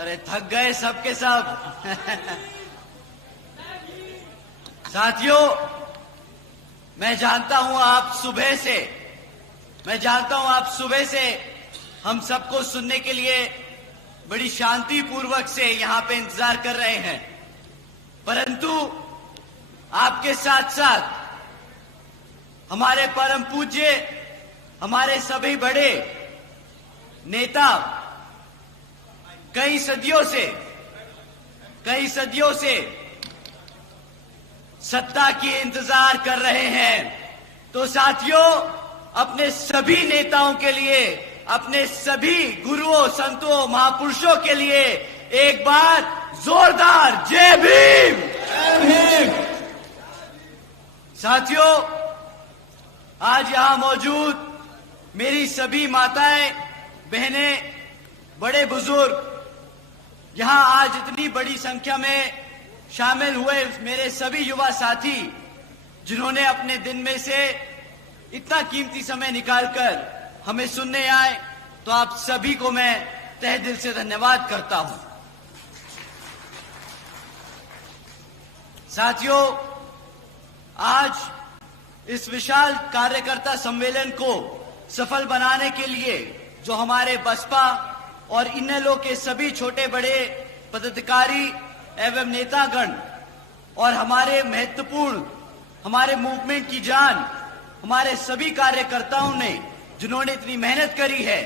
अरे थक गए सबके सब। साथियों, मैं जानता हूं आप सुबह से हम सबको सुनने के लिए बड़ी शांति पूर्वक से यहां पे इंतजार कर रहे हैं, परंतु आपके साथ साथ हमारे परम पूज्य, हमारे सभी बड़े नेता कई सदियों से सत्ता की इंतजार कर रहे हैं। तो साथियों, अपने सभी नेताओं के लिए, अपने सभी गुरुओं, संतों, महापुरुषों के लिए एक बार जोरदार जय भीम। जय भीम। साथियों, आज यहां मौजूद मेरी सभी माताएं, बहनें, बड़े बुजुर्ग, यहां आज इतनी बड़ी संख्या में शामिल हुए मेरे सभी युवा साथी, जिन्होंने अपने दिन में से इतना कीमती समय निकालकर हमें सुनने आए, तो आप सभी को मैं तहे दिल से धन्यवाद करता हूं। साथियों, आज इस विशाल कार्यकर्ता सम्मेलन को सफल बनाने के लिए जो हमारे बसपा और इनेलो के सभी छोटे बड़े पदाधिकारी एवं नेतागण और हमारे महत्वपूर्ण, हमारे मूवमेंट की जान, हमारे सभी कार्यकर्ताओं ने जिन्होंने इतनी मेहनत करी है,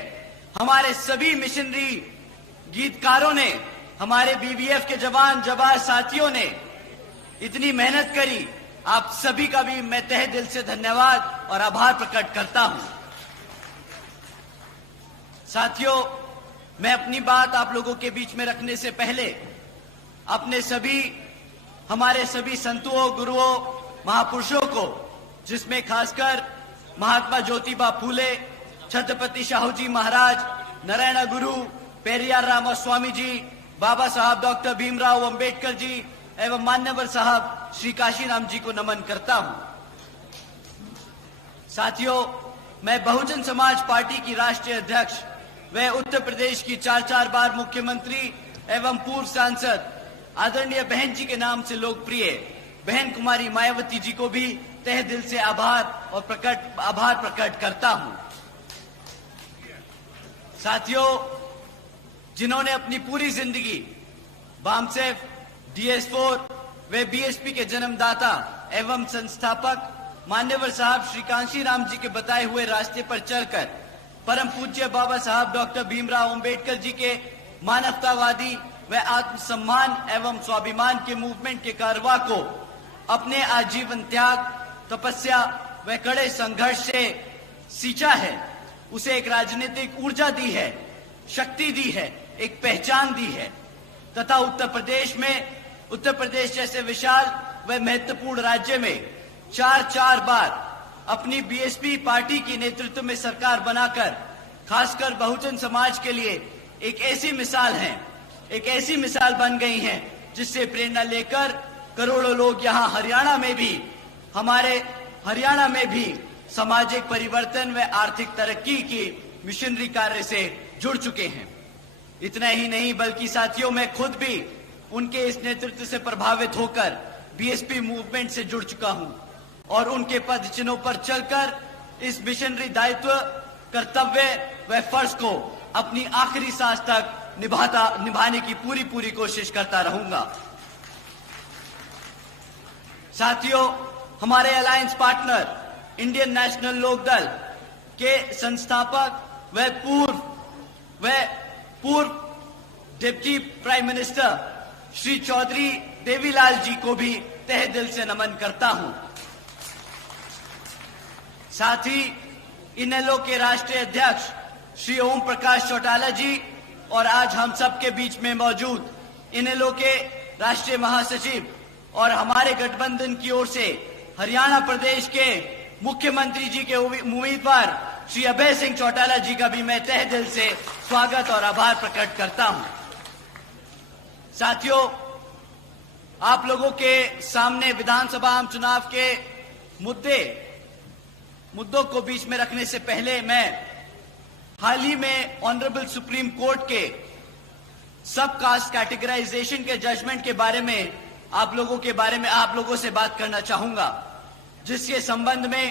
हमारे सभी मिशनरी गीतकारों ने, हमारे बीबीएफ के जवान साथियों ने इतनी मेहनत करी, आप सभी का भी मैं तहे दिल से धन्यवाद और आभार प्रकट करता हूं। साथियों, मैं अपनी बात आप लोगों के बीच में रखने से पहले अपने हमारे सभी संतों, गुरुओं, महापुरुषों को, जिसमें खासकर महात्मा ज्योतिबा फूले, छत्रपति शाहू जी महाराज, नारायण गुरु, पेरियार रामास्वामी जी, बाबा साहब डॉक्टर भीमराव अंबेडकर जी एवं मान्यवर साहब श्री काशीराम जी को नमन करता हूं। साथियों, मैं बहुजन समाज पार्टी की राष्ट्रीय अध्यक्ष व उत्तर प्रदेश की 4 बार मुख्यमंत्री एवं पूर्व सांसद आदरणीय बहन जी के नाम से लोकप्रिय बहन कुमारी मायावती जी को भी तहे दिल से आभार प्रकट करता हूं। साथियों, जिन्होंने अपनी पूरी जिंदगी बामसेफ, DS4 व बीएसपी के जन्मदाता एवं संस्थापक मान्यवर साहब श्री कांशीराम जी के बताए हुए रास्ते पर चलकर परम पूज्य बाबा साहब डॉक्टर भीमराव अंबेडकर जी के मानवतावादी व आत्मसम्मान एवं स्वाभिमान के मूवमेंट के कारवां को अपने आजीवन त्याग, तपस्या व कड़े संघर्ष से सींचा है, उसे एक राजनीतिक ऊर्जा दी है, शक्ति दी है, एक पहचान दी है तथा उत्तर प्रदेश जैसे विशाल व महत्वपूर्ण राज्य में 4 बार अपनी बीएसपी पार्टी की नेतृत्व में सरकार बनाकर खासकर बहुजन समाज के लिए एक ऐसी मिसाल बन गई हैं, जिससे प्रेरणा लेकर करोड़ों लोग यहाँ हमारे हरियाणा में भी सामाजिक परिवर्तन व आर्थिक तरक्की की मिशनरी कार्य से जुड़ चुके हैं। इतना ही नहीं, बल्कि साथियों, मैं खुद भी उनके इस नेतृत्व से प्रभावित होकर बीएसपी मूवमेंट से जुड़ चुका हूं और उनके पद चिन्हों पर चलकर इस मिशनरी दायित्व, कर्तव्य व फर्ज को अपनी आखिरी सांस तक निभाने की पूरी कोशिश करता रहूंगा। साथियों, हमारे alliance partner Indian national Lokdal के संस्थापक व पूर्व deputy prime minister Shri Chaudhary Devilal ji को भी तहे दिल से नमन करता हूं। साथ ही इनेलो के राष्ट्रीय अध्यक्ष श्री ओम प्रकाश चौटाला जी और आज हम सब के बीच में मौजूद इनेलो के राष्ट्रीय महासचिव और हमारे गठबंधन की ओर से हरियाणा प्रदेश के मुख्यमंत्री जी के उम्मीदवार श्री अभय सिंह चौटाला जी का भी मैं तहे दिल से स्वागत और आभार प्रकट करता हूं। साथियों, आप लोगों के सामने विधानसभा आम चुनाव के मुद्दों को बीच में रखने से पहले मैं हाल ही में ऑनरेबल सुप्रीम कोर्ट के सब कास्ट कैटेगराइजेशन के जजमेंट के बारे में आप लोगों से बात करना चाहूंगा, जिसके संबंध में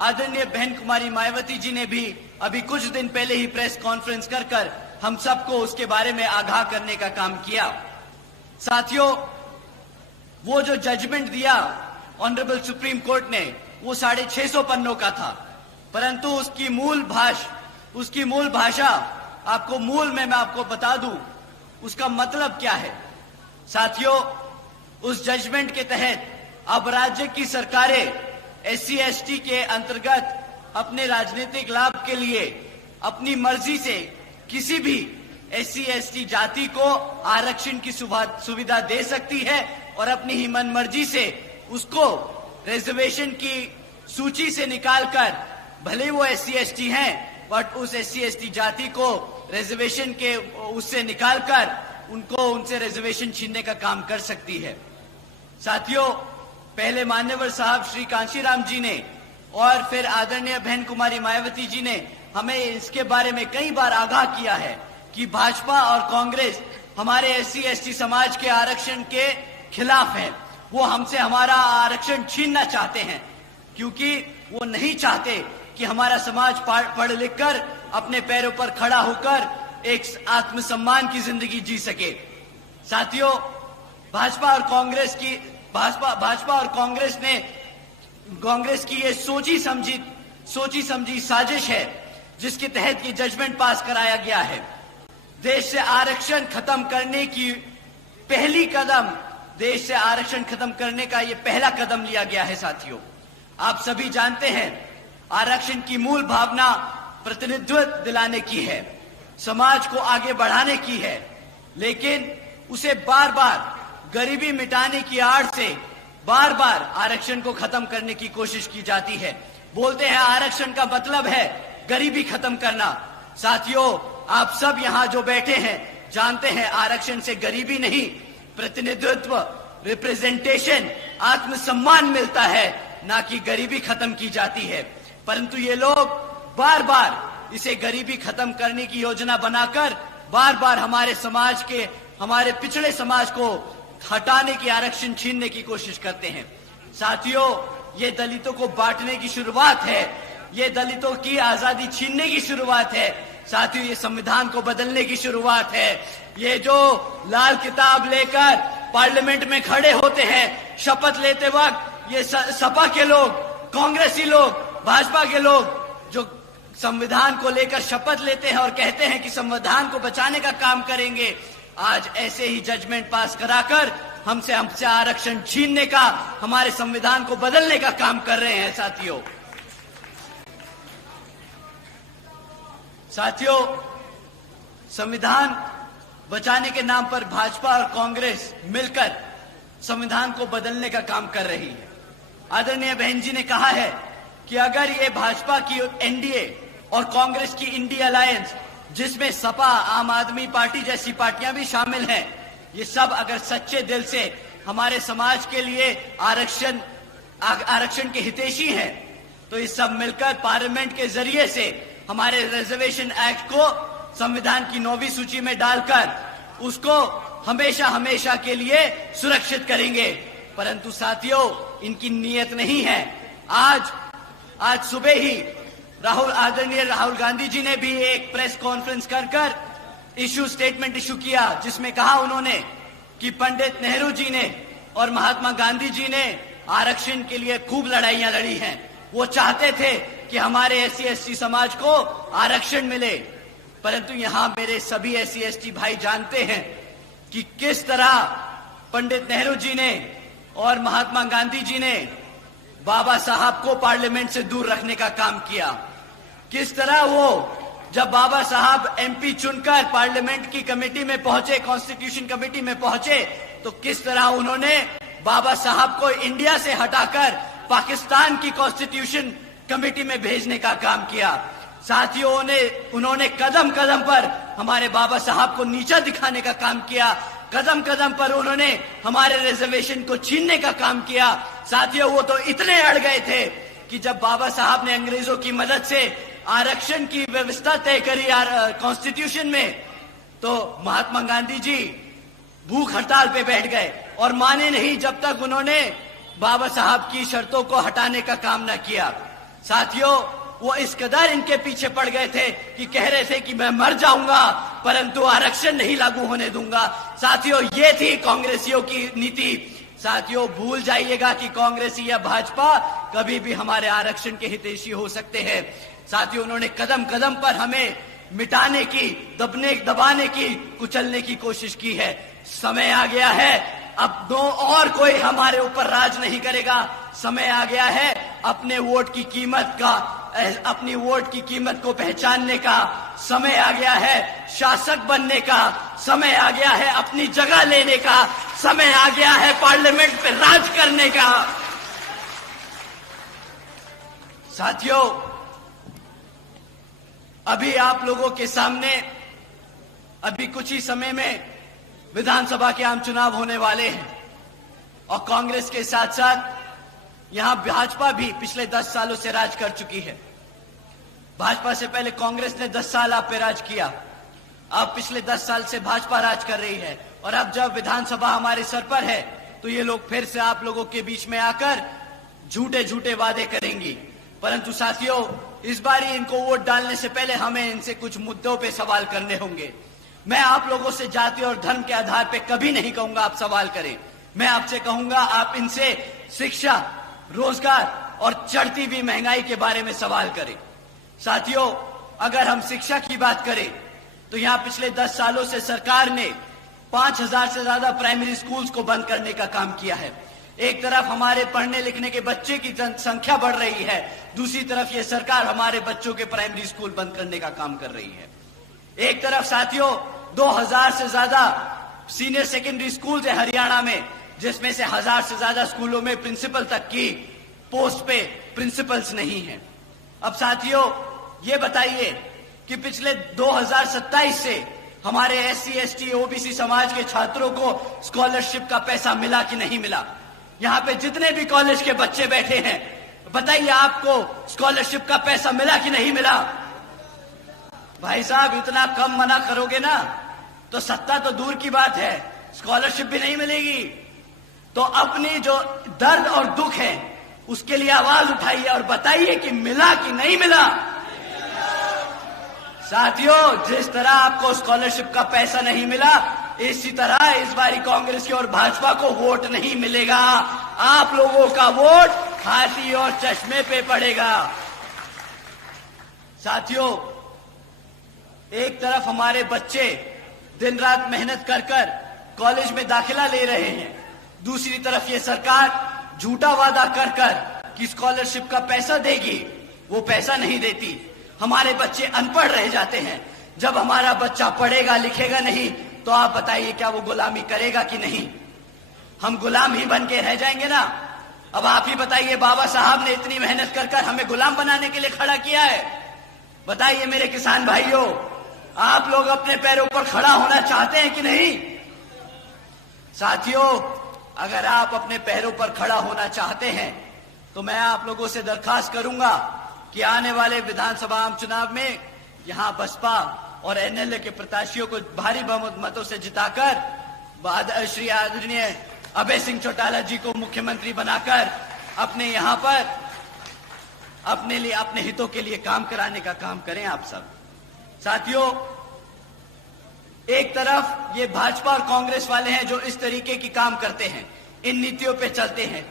आदरणीय बहन कुमारी मायावती जी ने भी अभी कुछ दिन पहले ही प्रेस कॉन्फ्रेंस कर हम सबको उसके बारे में आगाह करने का काम किया। साथियों, वो जो जजमेंट दिया ऑनरेबल सुप्रीम कोर्ट ने वो 650 पन्नों का था, परंतु उसकी मूल भाषा मैं आपको बता दूं उसका मतलब क्या है। साथियों, उस जजमेंट के तहत अब राज्य की सरकारें SC/ST के अंतर्गत अपने राजनीतिक लाभ के लिए अपनी मर्जी से किसी भी SC/ST जाति को आरक्षण की सुविधा दे सकती है और अपनी ही मन मर्जी से उसको रिजर्वेशन की सूची से निकालकर, भले वो SC/ST हैं, बट उस SC/ST जाति को रिजर्वेशन के उससे निकालकर उनसे रिजर्वेशन छीनने का काम कर सकती है। साथियों, पहले मान्यवर साहब श्री कांशीराम जी ने और फिर आदरणीय बहन कुमारी मायावती जी ने हमें इसके बारे में कई बार आगाह किया है कि भाजपा और कांग्रेस हमारे SC/ST समाज के आरक्षण के खिलाफ है। वो हमसे हमारा आरक्षण छीनना चाहते हैं, क्योंकि वो नहीं चाहते कि हमारा समाज पढ़ लिख कर अपने पैरों पर खड़ा होकर एक आत्मसम्मान की जिंदगी जी सके। साथियों, भाजपा और कांग्रेस की ये सोची समझी साजिश है, जिसके तहत ये जजमेंट पास कराया गया है। देश से आरक्षण खत्म करने का ये पहला कदम लिया गया है। साथियों, आप सभी जानते हैं आरक्षण की मूल भावना प्रतिनिधित्व दिलाने की है, समाज को आगे बढ़ाने की है, लेकिन उसे बार बार गरीबी मिटाने की आड़ से बार बार आरक्षण को खत्म करने की कोशिश की जाती है। बोलते हैं आरक्षण का मतलब है गरीबी खत्म करना। साथियों, आप सब यहाँ जो बैठे हैं जानते हैं आरक्षण से गरीबी नहीं, प्रतिनिधित्व, रिप्रेजेंटेशन, आत्मसम्मान मिलता है, ना कि गरीबी खत्म की जाती है। परंतु ये लोग बार बार इसे गरीबी खत्म करने की योजना बनाकर बार बार हमारे पिछड़े समाज को हटाने की, आरक्षण छीनने की कोशिश करते हैं। साथियों, ये दलितों को बांटने की शुरुआत है, ये दलितों की आजादी छीनने की शुरुआत है। साथियों, ये संविधान को बदलने की शुरुआत है। ये जो लाल किताब लेकर पार्लियामेंट में खड़े होते हैं शपथ लेते वक्त, ये सपा के लोग, कांग्रेसी लोग, भाजपा के लोग जो संविधान को लेकर शपथ लेते हैं और कहते हैं कि संविधान को बचाने का काम करेंगे, आज ऐसे ही जजमेंट पास कराकर हमसे आरक्षण छीनने का, हमारे संविधान को बदलने का काम कर रहे हैं। साथियों, संविधान बचाने के नाम पर भाजपा और कांग्रेस मिलकर संविधान को बदलने का काम कर रही है। आदरणीय बहन जी ने कहा है कि अगर ये भाजपा की NDA और कांग्रेस की इंडिया अलायंस, जिसमें सपा, आम आदमी पार्टी जैसी पार्टियां भी शामिल हैं, ये सब अगर सच्चे दिल से हमारे समाज के लिए आरक्षण के हितैषी हैं, तो ये सब मिलकर पार्लियामेंट के जरिए से हमारे रिजर्वेशन एक्ट को संविधान की 9वीं सूची में डालकर उसको हमेशा के लिए सुरक्षित करेंगे। परंतु साथियों, इनकी नीयत नहीं है। आज सुबह ही आदरणीय राहुल गांधी जी ने भी एक प्रेस कॉन्फ्रेंस कर स्टेटमेंट इशू किया, जिसमें कहा उन्होंने कि पंडित नेहरू जी ने और महात्मा गांधी जी ने आरक्षण के लिए खूब लड़ाइयां लड़ी हैं। वो चाहते थे कि हमारे SC/ST समाज को आरक्षण मिले, परंतु यहां मेरे सभी SC/ST भाई जानते हैं कि किस तरह पंडित नेहरू जी ने और महात्मा गांधी जी ने बाबा साहब को पार्लियामेंट से दूर रखने का काम किया। किस तरह वो जब बाबा साहब MP चुनकर पार्लियामेंट की कमेटी में पहुंचे, कॉन्स्टिट्यूशन कमेटी में पहुंचे, तो किस तरह उन्होंने बाबा साहब को इंडिया से हटाकर पाकिस्तान की कॉन्स्टिट्यूशन कमेटी में भेजने का काम किया। साथियों, उन्होंने कदम कदम पर हमारे बाबा साहब को नीचा दिखाने का काम किया, कदम कदम पर उन्होंने हमारे रिजर्वेशन को छीनने का काम किया। साथियों, वो तो इतने अड़ गए थे कि जब बाबा साहब ने अंग्रेजों की मदद से आरक्षण की व्यवस्था तय करी कॉन्स्टिट्यूशन में, तो महात्मा गांधी जी भूख हड़ताल पे बैठ गए और माने नहीं जब तक उन्होंने बाबा साहब की शर्तों को हटाने का काम न किया। साथियों, वो इस कदर इनके पीछे पड़ गए थे कि कह रहे थे कि मैं मर जाऊंगा परंतु आरक्षण नहीं लागू होने दूंगा। साथियों, ये थी कांग्रेसियों की नीति। साथियों, भूल जाइएगा कि कांग्रेसी या भाजपा कभी भी हमारे आरक्षण के हितैषी हो सकते हैं। साथियों, उन्होंने कदम कदम पर हमें मिटाने की, दबाने की, कुचलने की कोशिश की है। समय आ गया है, अब और कोई हमारे ऊपर राज नहीं करेगा। समय आ गया है अपने वोट की कीमत का, अपनी वोट की कीमत को पहचानने का। समय आ गया है शासक बनने का। समय आ गया है अपनी जगह लेने का। समय आ गया है पार्लियामेंट पे राज करने का। साथियों, अभी आप लोगों के सामने अभी कुछ ही समय में विधानसभा के आम चुनाव होने वाले हैं और कांग्रेस के साथ साथ यहां भाजपा भी पिछले 10 सालों से राज कर चुकी है। भाजपा से पहले कांग्रेस ने 10 साल आप पे राज किया। अब पिछले 10 साल से भाजपा राज कर रही है और अब जब विधानसभा हमारे सर पर है तो ये लोग फिर से आप लोगों के बीच में आकर झूठे झूठे वादे करेंगी। परंतु साथियों, इस बार इनको वोट डालने से पहले हमें इनसे कुछ मुद्दों पे सवाल करने होंगे। मैं आप लोगों से जाति और धर्म के आधार पे कभी नहीं कहूंगा आप सवाल करें। मैं आपसे कहूंगा आप इनसे शिक्षा, रोजगार और चढ़ती हुई महंगाई के बारे में सवाल करें। साथियों, अगर हम शिक्षा की बात करें तो यहां पिछले 10 सालों से सरकार ने 5000 से ज्यादा प्राइमरी स्कूल्स को बंद करने का काम किया है। एक तरफ हमारे पढ़ने लिखने के बच्चे की संख्या बढ़ रही है, दूसरी तरफ ये सरकार हमारे बच्चों के प्राइमरी स्कूल बंद करने का काम कर रही है। एक तरफ साथियों 2000 से ज्यादा सीनियर सेकेंडरी स्कूल है हरियाणा में, जिसमें से 1000 से ज्यादा स्कूलों में प्रिंसिपल तक की पोस्ट पे प्रिंसिपल्स नहीं है। अब साथियों, ये बताइए कि पिछले 2027 से हमारे SC, ST, OBC समाज के छात्रों को स्कॉलरशिप का पैसा मिला कि नहीं मिला? यहाँ पे जितने भी कॉलेज के बच्चे बैठे हैं, बताइए आपको स्कॉलरशिप का पैसा मिला कि नहीं मिला? भाई साहब, इतना कम मना करोगे ना तो सत्ता तो दूर की बात है, स्कॉलरशिप भी नहीं मिलेगी। तो अपनी जो दर्द और दुख है उसके लिए आवाज उठाइए और बताइए कि मिला कि नहीं मिला। साथियों, जिस तरह आपको स्कॉलरशिप का पैसा नहीं मिला, इसी तरह इस बारी कांग्रेस की और भाजपा को वोट नहीं मिलेगा। आप लोगों का वोट हाथी और चश्मे पे पड़ेगा। साथियों, एक तरफ हमारे बच्चे दिन रात मेहनत कर कर कॉलेज में दाखिला ले रहे हैं, दूसरी तरफ ये सरकार झूठा वादा कर कर कि स्कॉलरशिप का पैसा देगी, वो पैसा नहीं देती। हमारे बच्चे अनपढ़ रह जाते हैं। जब हमारा बच्चा पढ़ेगा लिखेगा नहीं तो आप बताइए क्या वो गुलामी करेगा कि नहीं? हम गुलाम ही बन के रह जाएंगे ना। अब आप ही बताइए, बाबा साहब ने इतनी मेहनत कर कर हमें गुलाम बनाने के लिए खड़ा किया है। बताइए मेरे किसान भाइयों, आप लोग अपने पैरों पर खड़ा होना चाहते हैं कि नहीं? साथियों, अगर आप अपने पैरों पर खड़ा होना चाहते हैं तो मैं आप लोगों से दरखास्त करूंगा कि आने वाले विधानसभा आम चुनाव में यहां बसपा और NLA के प्रत्याशियों को भारी बहुमत मतों से जिताकर श्री आदरणीय अभय सिंह चौटाला जी को मुख्यमंत्री बनाकर अपने यहां पर अपने लिए, अपने हितों के लिए काम कराने का काम करें आप सब। साथियों, एक तरफ ये भाजपा और कांग्रेस वाले हैं जो इस तरीके की काम करते हैं, इन नीतियों पे चलते हैं,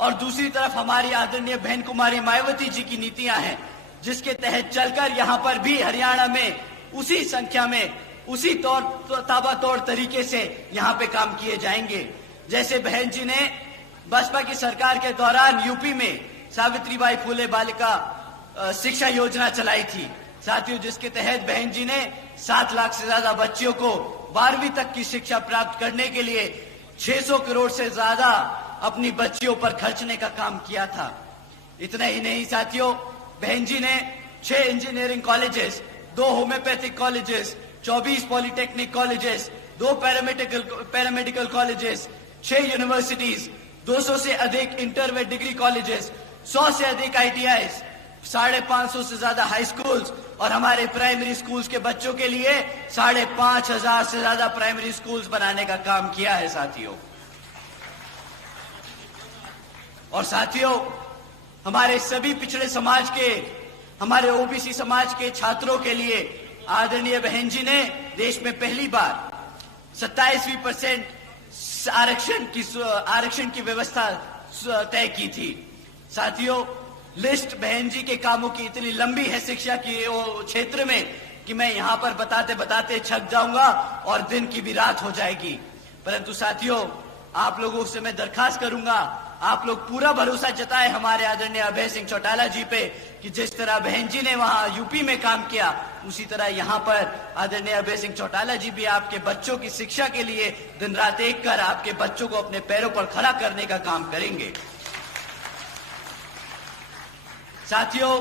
और दूसरी तरफ हमारी आदरणीय बहन कुमारी मायावती जी की नीतियां हैं जिसके तहत चलकर यहां पर भी हरियाणा में उसी संख्या में, उसी ताबड़तोड़ तरीके से यहां पे काम किए जाएंगे। जैसे बहन जी ने बसपा की सरकार के दौरान यूपी में सावित्रीबाई फुले बालिका शिक्षा योजना चलाई थी साथियों, जिसके तहत बहन जी ने 7 लाख से ज्यादा बच्चियों को 12वीं तक की शिक्षा प्राप्त करने के लिए 600 करोड़ से ज्यादा अपनी बच्चियों पर खर्चने का काम किया था। इतना ही नहीं साथियों, बहन जी ने 6 engineering colleges, 2 homeopathic colleges, 24 polytechnic colleges, 2 paramedical colleges, 6 universities, 200 से अधिक इंटर व डिग्री कॉलेजेस, 100 से अधिक ITIs, 550 से ज्यादा हाई स्कूल्स और हमारे प्राइमरी स्कूल्स के बच्चों के लिए 5,500 से ज्यादा प्राइमरी स्कूल्स बनाने का काम किया है साथियों। और साथियों, हमारे सभी पिछड़े समाज के, हमारे ओबीसी समाज के छात्रों के लिए आदरणीय बहन जी ने देश में पहली बार 27% आरक्षण की व्यवस्था तय की थी। साथियों, लिस्ट बहन जी के कामों की इतनी लंबी है शिक्षा की क्षेत्र में कि मैं यहां पर बताते बताते थक जाऊंगा और दिन की भी रात हो जाएगी। परंतु साथियों, आप लोगों से मैं दरखास्त करूंगा, आप लोग पूरा भरोसा जताए हमारे आदरणीय अभय सिंह चौटाला जी पे कि जिस तरह बहन जी ने वहां यूपी में काम किया, उसी तरह यहां पर आदरणीय अभय सिंह चौटाला जी भी आपके बच्चों की शिक्षा के लिए दिन रात एक कर आपके बच्चों को अपने पैरों पर खड़ा करने का काम करेंगे। साथियों,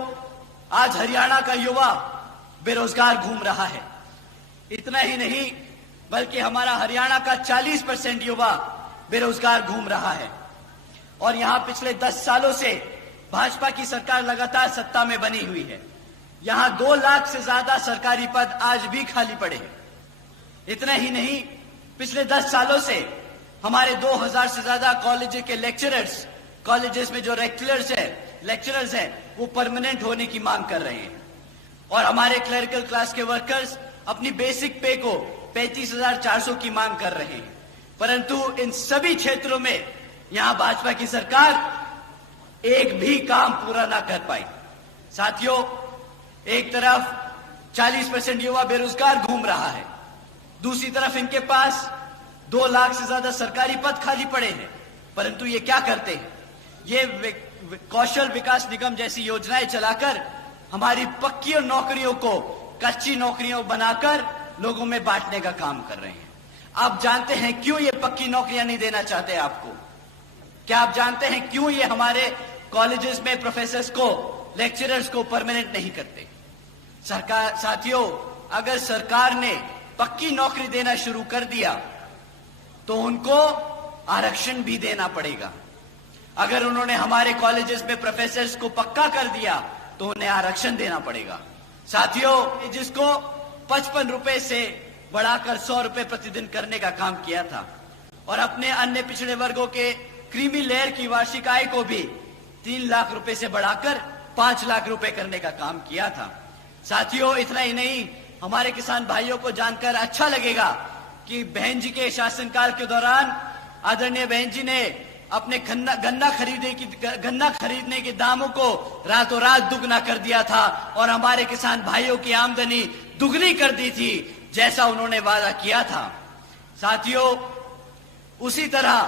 आज हरियाणा का युवा बेरोजगार घूम रहा है। इतना ही नहीं बल्कि हमारा हरियाणा का 40% युवा बेरोजगार घूम रहा है। और यहां पिछले 10 सालों से भाजपा की सरकार लगातार सत्ता में बनी हुई है। यहां 2 लाख से ज्यादा सरकारी पद आज भी खाली पड़े हैं। इतना ही नहीं, पिछले 10 सालों से हमारे 2000 से ज्यादा कॉलेज के लेक्चरर्स, कॉलेजेस में जो लेक्चरर्स हैं वो परमानेंट होने की मांग कर रहे हैं। और हमारे क्लरिकल क्लास के वर्कर्स अपनी बेसिक पे को 35,400 की मांग कर रहे हैं। परंतु इन सभी क्षेत्रों में यहां भाजपा की सरकार एक भी काम पूरा ना कर पाई। साथियों, एक तरफ 40% युवा बेरोजगार घूम रहा है, दूसरी तरफ इनके पास 2 लाख से ज्यादा सरकारी पद खाली पड़े हैं। परंतु ये क्या करते हैं? ये कौशल विकास निगम जैसी योजनाएं चलाकर हमारी पक्की नौकरियों को कच्ची नौकरियों बनाकर लोगों में बांटने का काम कर रहे हैं। आप जानते हैं क्यों ये पक्की नौकरियां नहीं देना चाहते आपको? क्या आप जानते हैं क्यों ये हमारे कॉलेजेस में प्रोफेसर्स को, लेक्चरर्स को परमानेंट नहीं करते? सरकार, साथियों, अगर सरकार ने पक्की नौकरी देना शुरू कर दिया तो उनको आरक्षण भी देना पड़ेगा। अगर उन्होंने हमारे कॉलेजेस में प्रोफेसर्स को पक्का कर दिया तो उन्हें आरक्षण देना पड़ेगा। साथियों, जिसको 55 रुपए से बढ़ाकर 100 रुपए प्रतिदिन करने का काम किया था और अपने अन्य पिछड़े वर्गों के क्रीमी लेयर की वार्षिक आय को भी 3 लाख रुपए से बढ़ाकर 5 लाख रुपए करने का काम किया था। साथियों, इतना ही नहीं, हमारे किसान भाइयों को जानकर अच्छा लगेगा कि बहन जी के शासनकाल के दौरान आदरणीय बहन जी ने अपने गन्ना खरीदने के दामों को रातों रात दुगना कर दिया था और हमारे किसान भाइयों की आमदनी दुगनी कर दी थी, जैसा उन्होंने वादा किया था। साथियों, उसी तरह,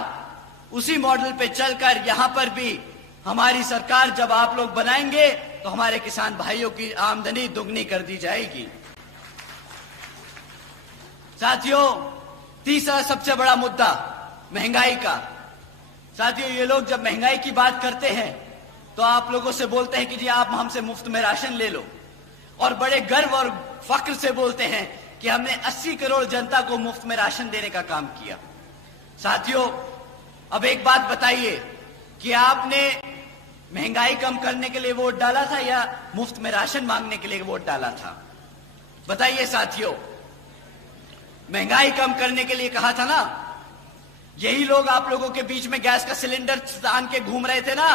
उसी मॉडल पे चलकर यहां पर भी हमारी सरकार जब आप लोग बनाएंगे तो हमारे किसान भाइयों की आमदनी दुगनी कर दी जाएगी। साथियों, तीसरा सबसे बड़ा मुद्दा महंगाई का। साथियों, ये लोग जब महंगाई की बात करते हैं तो आप लोगों से बोलते हैं कि जी आप हमसे मुफ्त में राशन ले लो, और बड़े गर्व और फक्र से बोलते हैं कि हमने 80 करोड़ जनता को मुफ्त में राशन देने का काम किया। साथियों, अब एक बात बताइए कि आपने महंगाई कम करने के लिए वोट डाला था या मुफ्त में राशन मांगने के लिए वोट डाला था? बताइए साथियों, महंगाई कम करने के लिए कहा था ना। यही लोग आप लोगों के बीच में गैस का सिलेंडर तान के घूम रहे थे ना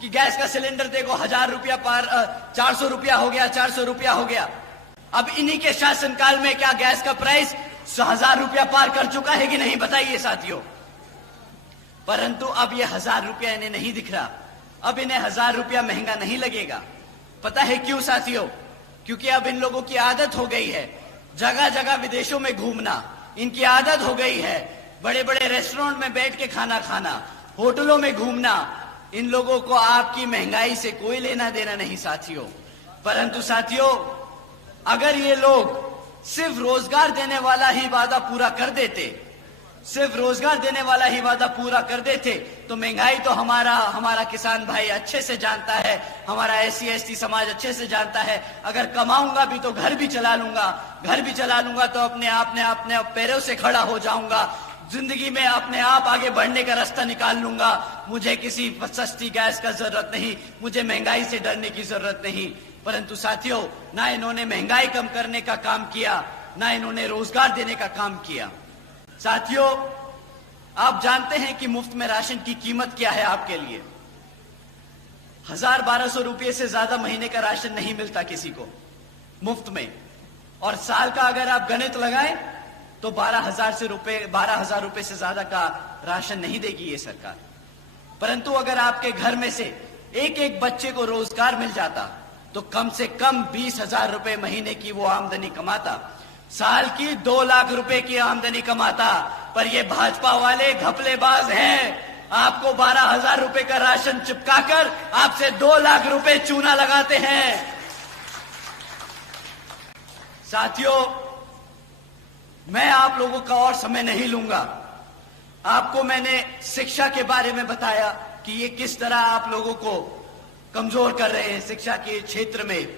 कि गैस का सिलेंडर देखो 1000 रुपया पार, 400 रुपया हो गया, 400 रुपया हो गया। अब इन्हीं के शासनकाल में क्या गैस का प्राइस 1000 रुपया पार कर चुका है कि नहीं? बताइए साथियों। परंतु अब ये 1000 रुपया इन्हें नहीं दिख रहा, अब इन्हें 1000 रुपया महंगा नहीं लगेगा। पता है क्यों साथियों? क्योंकि अब इन लोगों की आदत हो गई है जगह जगह विदेशों में घूमना, इनकी आदत हो गई है बड़े बड़े रेस्टोरेंट में बैठ के खाना खाना, होटलों में घूमना। इन लोगों को आपकी महंगाई से कोई लेना देना नहीं साथियों। परंतु साथियों, अगर ये लोग सिर्फ रोजगार देने वाला ही वादा पूरा कर देते, सिर्फ रोजगार देने वाला ही वादा पूरा कर देते तो महंगाई तो हमारा किसान भाई अच्छे से जानता है, हमारा SC ST समाज अच्छे से जानता है। अगर कमाऊंगा भी तो घर भी चला लूंगा तो अपने पैरों से खड़ा हो जाऊंगा, जिंदगी में अपने आप आगे बढ़ने का रास्ता निकाल लूंगा। मुझे किसी सस्ती गैस का जरूरत नहीं, मुझे महंगाई से डरने की जरूरत नहीं। परंतु साथियों, ना इन्होंने महंगाई कम करने का काम किया, ना इन्होंने रोजगार देने का काम किया। साथियों, आप जानते हैं कि मुफ्त में राशन की कीमत क्या है आपके लिए। 1000-1200 रुपये से ज्यादा महीने का राशन नहीं मिलता किसी को मुफ्त में, और साल का अगर आप गणित लगाएं तो 12,000 रुपए से ज्यादा का राशन नहीं देगी ये सरकार। परंतु अगर आपके घर में से एक एक बच्चे को रोजगार मिल जाता तो कम से कम 20,000 रुपए महीने की वो आमदनी कमाता, साल की 2 लाख रुपए की आमदनी कमाता। पर ये भाजपा वाले घपलेबाज हैं, आपको 12,000 रुपए का राशन चिपकाकर आपसे 2 लाख रुपए चूना लगाते हैं। साथियों, मैं आप लोगों का और समय नहीं लूंगा। आपको मैंने शिक्षा के बारे में बताया कि ये किस तरह आप लोगों को कमजोर कर रहे हैं शिक्षा के क्षेत्र में।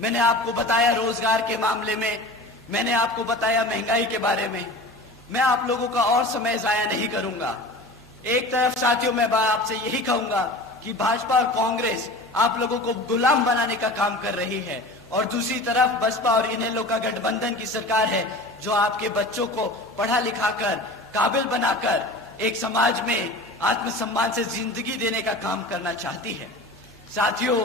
मैंने आपको बताया रोजगार के मामले में, मैंने आपको बताया महंगाई के बारे में। मैं आप लोगों का और समय जाया नहीं करूंगा। एक तरफ साथियों, मैं आपसे यही कहूंगा कि भाजपा और कांग्रेस आप लोगों को गुलाम बनाने का काम कर रही है, और दूसरी तरफ बसपा और इनेलो का गठबंधन की सरकार है जो आपके बच्चों को पढ़ा लिखा कर, काबिल बनाकर एक समाज में आत्मसम्मान से जिंदगी देने का काम करना चाहती है। साथियों,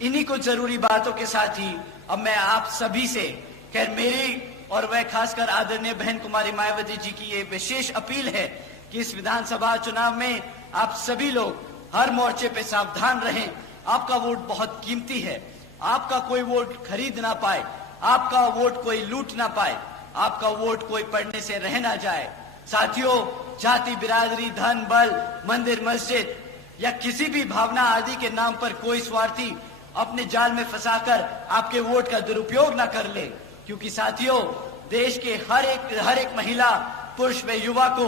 इन्हीं कुछ जरूरी बातों के साथ ही अब मैं आप सभी से, खैर मेरी और वह खासकर आदरणीय बहन कुमारी मायावती जी की ये विशेष अपील है कि इस विधानसभा चुनाव में आप सभी लोग हर मोर्चे पे सावधान रहें। आपका वोट बहुत कीमती है, आपका कोई वोट खरीद ना पाए, आपका वोट कोई लूट ना पाए, आपका वोट कोई पढ़ने से रह ना जाए। साथियों, जाति, बिरादरी, धन, बल, मंदिर, मस्जिद या किसी भी भावना आदि के नाम पर कोई स्वार्थी अपने जाल में फंसाकर आपके वोट का दुरुपयोग ना कर ले, क्योंकि साथियों, देश के हर एक महिला, पुरुष व युवा को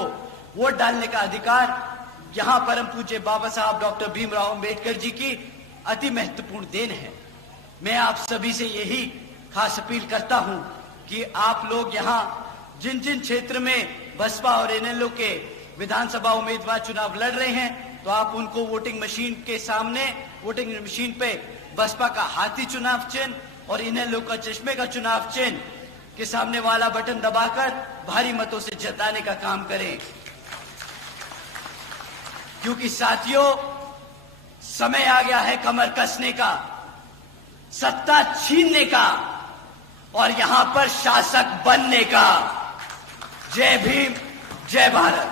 वोट डालने का अधिकार यहाँ परम पूज्य बाबा साहब डॉक्टर भीमराव अंबेडकर जी की अति महत्वपूर्ण देन है। मैं आप सभी से यही खास अपील करता हूं कि आप लोग यहाँ जिन जिन क्षेत्र में बसपा और इनेलो के विधानसभा उम्मीदवार चुनाव लड़ रहे हैं, तो आप उनको वोटिंग मशीन के सामने, वोटिंग मशीन पे बसपा का हाथी चुनाव चिन्ह और इनेलो का चश्मे का चुनाव चिन्ह के सामने वाला बटन दबाकर भारी मतों से जताने का काम करें। क्योंकि साथियों, समय आ गया है कमर कसने का, सत्ता छीनने का और यहां पर शासक बनने का। जय भीम, जय भारत।